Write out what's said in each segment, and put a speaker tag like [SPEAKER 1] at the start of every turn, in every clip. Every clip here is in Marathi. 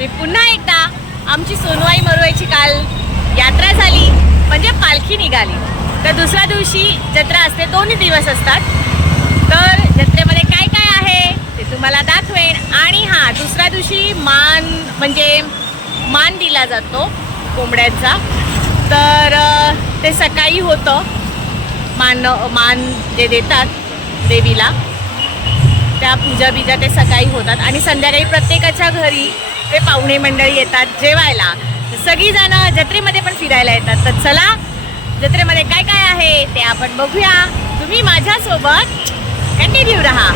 [SPEAKER 1] मी पुन्हा एकदा आमची सोनवाई मरवायची काल यात्रा झाली म्हणजे पालखी निघाली तर दुसऱ्या दिवशी जत्रा असते दोन्ही दिवस असतात. तर जत्रेमध्ये काय काय आहे ते तुम्हाला दाखवेन. आणि हां दुसऱ्या दिवशी मान म्हणजे मान दिला जातो कोंबड्यांचा. तर ते सकाळी होतं. मान मान जे देतात देवीला त्या पूजा बिजा ते सकाळी होतात. आणि संध्याकाळी प्रत्येकाच्या घरी ते पाहुणे मंडळी येतात जेवायला. सगळीजण जत्रेमध्ये पण फिरायला येतात. तर चला जत्रेमध्ये काय काय आहे ते आपण बघूया. तुम्ही माझ्यासोबत कंटिन्यू राहा.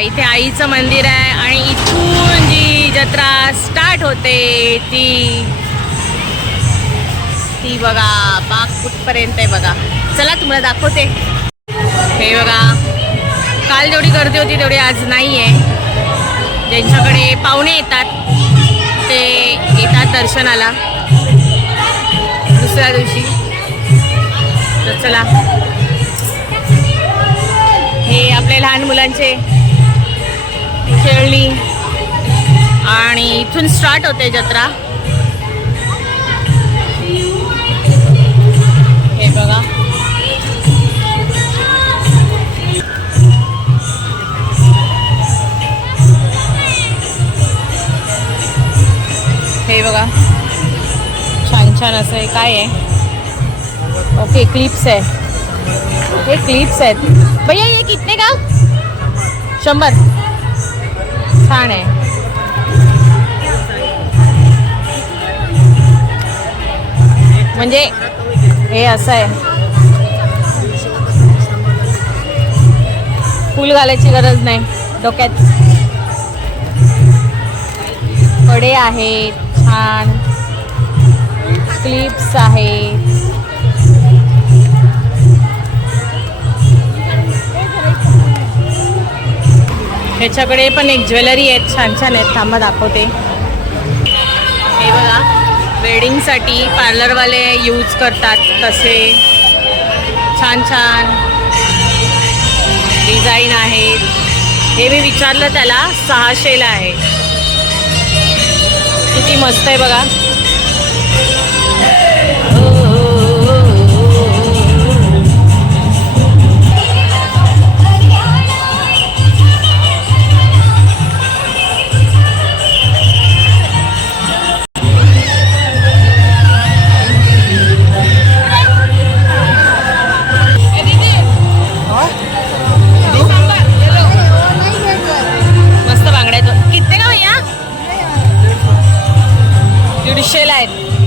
[SPEAKER 1] इथे आईचं मंदिर आहे आणि इथून जी जत्रा स्टार्ट होते ती ती बघा बाग कुठपर्यंत आहे बघा. चला तुम्हाला दाखवते. हे बघा काल जेवढी गर्दी होती तेवढी आज नाही आहे ज्यांच्याकडे पाहुणे येतात. ते येतात दर्शनाला. दुसऱ्या दिवशी. तर चला. हे आपले लहान मुलांचे खेळणी. आणि इथून स्टार्ट होते जत्रा. छान असं आहे. काय आहे? ओके क्लिप्स आहे. हे क्लिप्स आहेत. भैया ये कितने का? शंभर. छान आहे. म्हणजे हे असं आहे. फूल घालायची गरज नाही. डोक्यात. कडे आहेत छान. क्लिप्स आहेत ह्याच्याकडे पण एक ज्वेलरी आहेत छान छान आहेत. थांबा दाखवते. हे बघा वेडिंगसाठी पार्लरवाले यूज करतात तसे. छान छान डिझाईन आहेत. हे मी विचारलं त्याला सहाशेला आहे. किती मस्त आहे बघा.
[SPEAKER 2] रुपये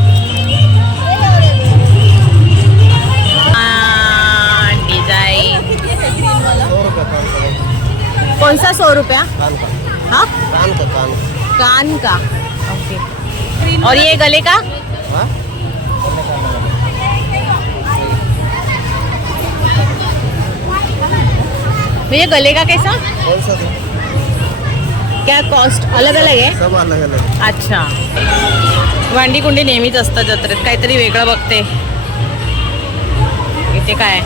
[SPEAKER 2] कान
[SPEAKER 1] सा सौ रुपया?
[SPEAKER 2] कान का।
[SPEAKER 1] हाँ?
[SPEAKER 2] कान का कान।
[SPEAKER 1] कान का। ओके। और ये गले का?
[SPEAKER 2] हाँ?
[SPEAKER 1] भैया गले का कैसा?
[SPEAKER 2] कौन सा दो?
[SPEAKER 1] क्या कॉस्ट अलग अलग है?
[SPEAKER 2] सब अलग अलग
[SPEAKER 1] अच्छा। वांडी कुंडी नेहमीच असतात जत्रेत. काहीतरी वेगळं बघते. इथे काय?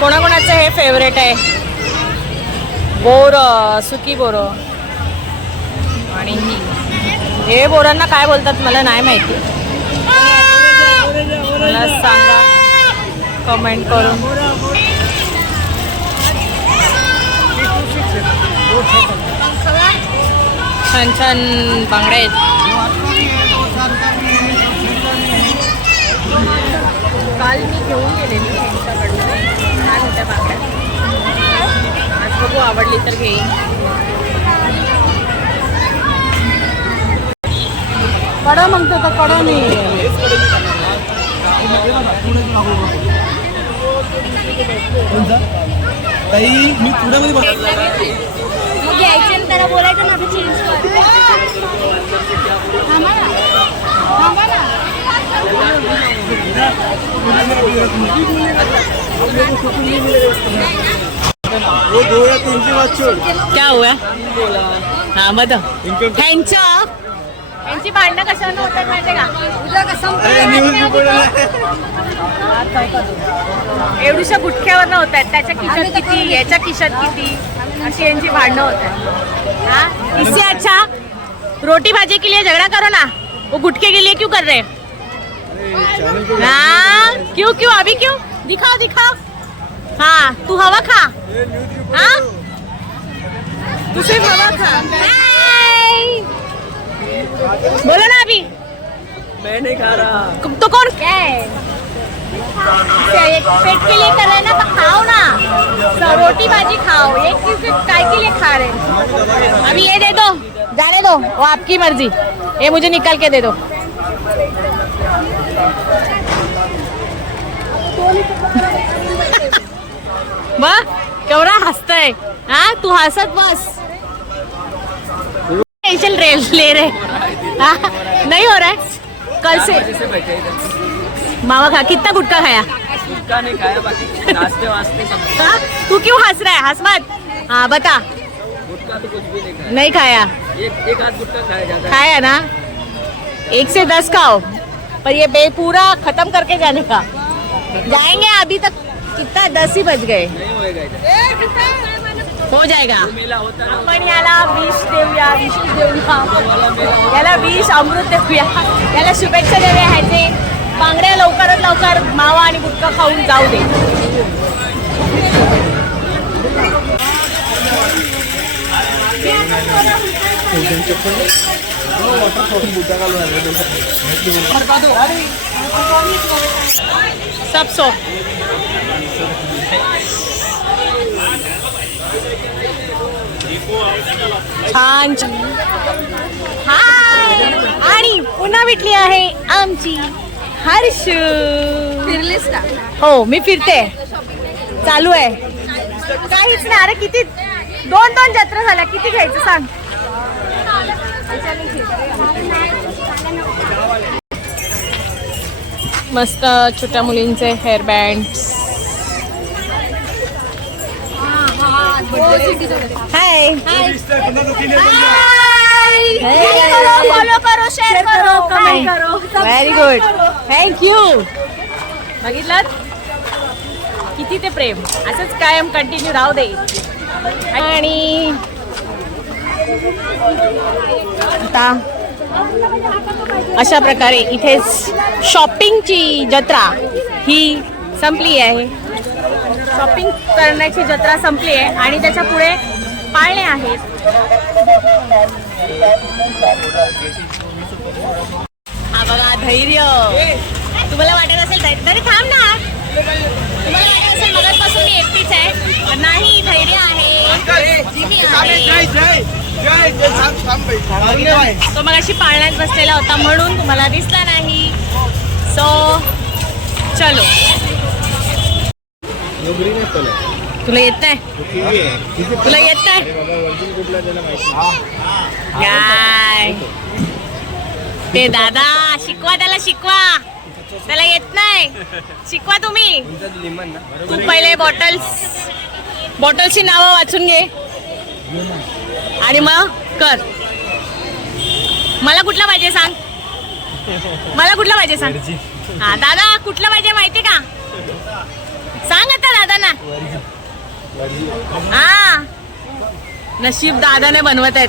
[SPEAKER 1] कोणाकोणाचं हे फेवरेट आहे? बोर सुकी बोर. आणि ही. हे बोरांना काय बोलतात मला नाही माहिती. मला सांगा. कमेंट करून. छान छान बांगड्या आहेत. काल मी घेऊन गेलेली त्यांच्याकडनं. छान होत्या बांगड्या. आज बघू आवडली तर घेईन. कडा म्हणतो तर कडा नाही
[SPEAKER 2] ताई मी पुण्यामध्ये
[SPEAKER 3] घ्यायचं त्याला बोलायचं ना थांबा ना. थांबा ना.
[SPEAKER 2] वो छोड
[SPEAKER 1] क्या हुआ? हा मग ह्यांच्या यांची भांडणं कशावर होतात माहितीये का?
[SPEAKER 2] अरे न्यूज़ रिपोर्टर
[SPEAKER 1] एवढ्याशा गुटख्यावर होत आहेत त्याच्या खिशात किती? याच्या खिशात किती? अशी यांची भांडणं होत आहेत हाँ? इससे अच्छा रोटी भाजी के लिए झगड़ा करो ना. वो गुटखे के लिए क्यों कर रहे? हाँ? क्यों क्यों? अभी क्यों? दिखाओ दिखाओ. हाँ तू हवा खा. हाँ तू सिर्फ़ हवा खा. बोलो ना अभी।
[SPEAKER 2] मैं नहीं खा रहा।
[SPEAKER 1] तो कौन क्या है? पेट के लिए कर रहे ना तो खाओ ना। तो रोटी भाजी खाओ ये क्यों क्यों- के लिए खा रहे हैं। अभी ये दे दो जाने दो वो आपकी मर्ज़ी। ये मुझे निकल के दे दो। वाह केवढा हसतय हा तू हसत बस। टेंशन ले रहे। हाँ, नहीं हो रहा है। कल से मामा खा कितना गुटका खाया?
[SPEAKER 4] गुटखा नहीं खाया बाकी नाश्ते वास्ते सब।
[SPEAKER 1] हाँ? तू क्यों हंस रहा है? हंस मत। हाँ बता।
[SPEAKER 4] गुटखा तो कुछ भी नहीं खाया।
[SPEAKER 1] नहीं खाया?
[SPEAKER 4] एक एक आध गुटखा खाया जाता है
[SPEAKER 1] खाया ना? एक से दस खाओ। पर ये बे पूरा खत्म करके जाने का। जाएँगे अभी तक। कितना? दस ही बज गए।
[SPEAKER 4] नहीं होएगा इधर।
[SPEAKER 1] हो जाएगा आपण याला विष देऊया विष देऊया. याला विष अमृत देऊया. याला शुभेच्छा देऊया ह्याचे. बांगड्या लवकरात लवकर मावा आणि गुटखा खाऊन जाऊ दे. सब सो छान हाय. आणि पुन्हा भेटली आहे आमची हर्ष.
[SPEAKER 3] फिरलीस का?
[SPEAKER 1] हो मी फिरते. चालू आहे. काहीच नाही. अरे किती दोन दोन जत्रा झाल्या. किती घ्यायचं सांग? मस्त छोट्या मुलींचे हेअर बँड हाय फॉलो करो शेअर करो कमेंट करो. व्हेरी गुड थँक्यू बघितलं किती ते प्रेम. असंच कायम कंटिन्यू राहू दे. आणि आता अशा प्रकारे इथेच शॉपिंगची जत्रा ही संपली आहे. शॉपिंग करण्याची जत्रा संपली आहे आणि त्याच्या पुढे पाळणे आहेत हा बघा धैर्य. तुम्हाला वाटत असेल तरी थांब ना. तुम्हाला वाटत असेल मगाचपासून मी एकटीच आहे. नाही धैर्य आहे. आहे. तो मग अशी पाळण्यात बसलेला होता म्हणून तुम्हाला दिसला नाही. सो चलो. तुला. येत नाही? तुला येत नाही? काय? ते दादा शिकवा त्याला शिकवा. त्याला येत नाही. शिकवा तुम्ही. तू पहिले बॉटल्स बॉटल्सची नावं वाचून घे. आणि मग कर. मला कुठला पाहिजे सांग? मला कुठला पाहिजे सांग? हा दादा कुठला पाहिजे माहिती का? सांग आता दादा ना. हा. नशीब दादाने बनवत आहेत.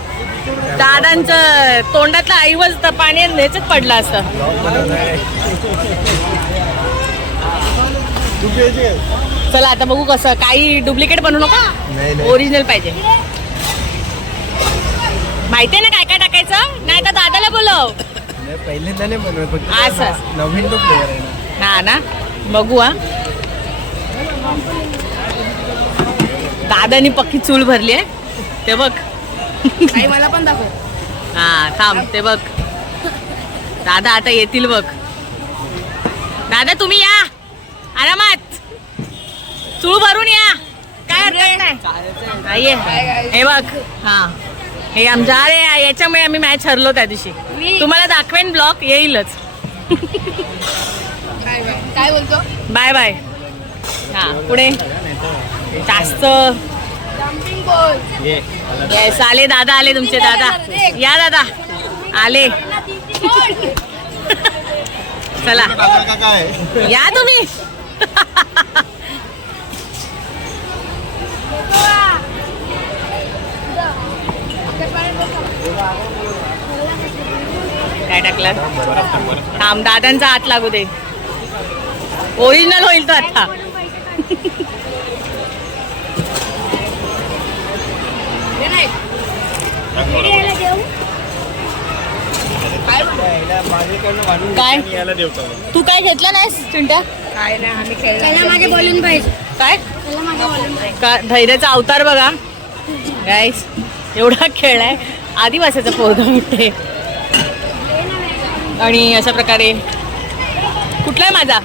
[SPEAKER 1] दादांचं तोंडातलं ऐवज तर पाणी ह्याच्यात पडलं असतं. चला आता बघू कसं काही डुप्लिकेट बनवू नका. ओरिजिनल पाहिजे. माहितीये ना काय काय टाकायचं? नाही तर दादाला बोलव.
[SPEAKER 2] पहिल्यांदा नाही बनवत फक्त
[SPEAKER 1] असं
[SPEAKER 2] नवीन
[SPEAKER 1] हा ना. बघू हा. दादानी पक्की चूल भरली आहे. ते बघ.
[SPEAKER 3] मला पण दाखव.
[SPEAKER 1] हा थांब ते बघ. दादा आता येतील बघ. दादा तुम्ही या. आरामात. चूळ भरून या. काय हरकत नाही. हा, ये हे बघ. हा. हे आमच्या अरे याच्यामुळे आम्ही मॅच हरलो त्या दिवशी. तुम्हाला दाखवेन ब्लॉक येईलच.
[SPEAKER 3] काय बोलतो?
[SPEAKER 1] बाय बाय हा पुढे. जास्त. येस आले दादा आले तुमचे दादा. या दादा. आले. चला. या तुम्ही. काय टाकलं? थांब दादांचा हात लागू दे. ओरिजिनल होईल तो आता. काय? तू काय घेतलं नाहीस चिंट्या?
[SPEAKER 3] काय नाही आम्ही त्याला मागे बोलून पाहिजे.
[SPEAKER 1] काय?
[SPEAKER 3] त्याला मागे बोलून पाहिजे.
[SPEAKER 1] का धैर्याचा अवतार बघा. गाईस एवढा खेळलाय आदिवासाचा पौधा वाटते आणि अशा प्रकारे. कुठलाय माझा?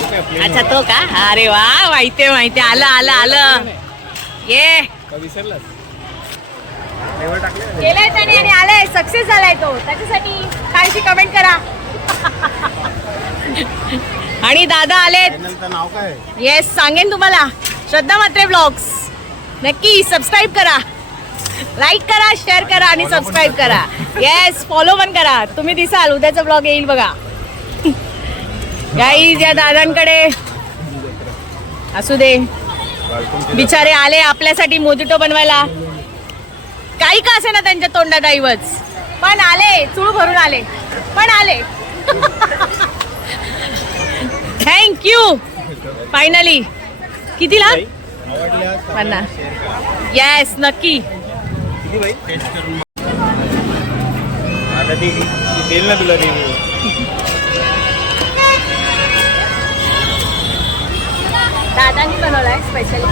[SPEAKER 1] अच्छा तो का? अरे वा माहितीये माहिती आलं आलं आलं. ये. केलंय त्याने आणि आलाय. सक्सेस झालाय तो. त्याच्यासाठी काहीशी कमेंट करा. आणि दादा आलेत.
[SPEAKER 2] चॅनलचं नाव काय?
[SPEAKER 1] येस सांगेन तुम्हाला. श्रद्धा मात्रे ब्लॉग्स नक्की सबस्क्राईब करा. लाईक करा शेअर करा आणि सबस्क्राईब करा. येस फॉलो पण करा. तुम्ही दिसाल उद्याचा ब्लॉग येईल बघा. गाईज या दादांकडे. असू दे. बिचारे आले आपल्यासाठी मोजिटो बनवायला. काही का असे ना त्यांच्या तोंडात ऐवच पण आले चूळ भरून आले. पण आले. थँक यू फायनली कितीला
[SPEAKER 2] आवडल्या
[SPEAKER 1] पन्नास. येस नक्की.
[SPEAKER 2] आता ती ना तुला
[SPEAKER 1] दादांनी बनवलाय स्पेशल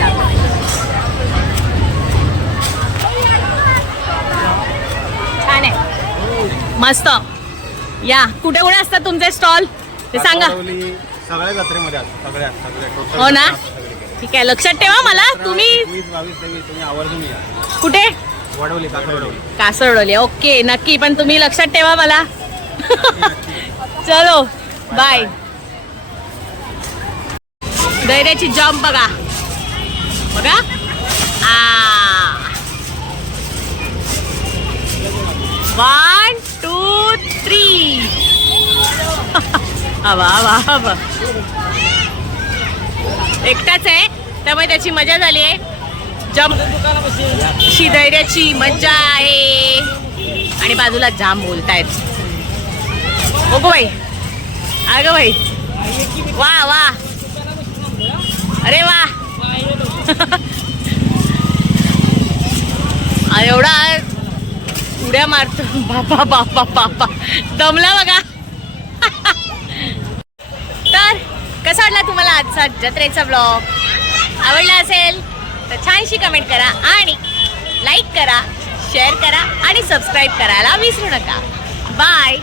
[SPEAKER 1] छान आहे. मस्त. या कुठे कुठे असतात तुमचे स्टॉल ते सांगा.
[SPEAKER 2] कासवली सगळ्या जत्रेमध्ये असतात सगळ्या सगळ्या टोटल
[SPEAKER 1] हो ना? ठीक आहे लक्षात ठेवा मला. तुम्ही कुठे? कासरडोली ओके नक्की. पण तुम्ही लक्षात ठेवा मला. चलो बाय धैर्याची जम्प बघा. बघा. आ. वन टू थ्री हवा वा वा एकटाच आहे. त्यामुळे त्याची मजा झाली आहे. जम्प अशी धैर्याची मज्जा आहे. आणि बाजूला जाम बोलतायत. हो गो बाई. अगं बाई. वा वा. अरे वा. एवढा उड्या मारतो. बापा बापा बापा. दमला बघा. तर कसा वाटला तुम्हाला आजचा जत्रेचा ब्लॉग आवडला असेल तर छानशी कमेंट करा आणि लाईक करा शेअर करा आणि सबस्क्राईब करायला विसरू नका. बाय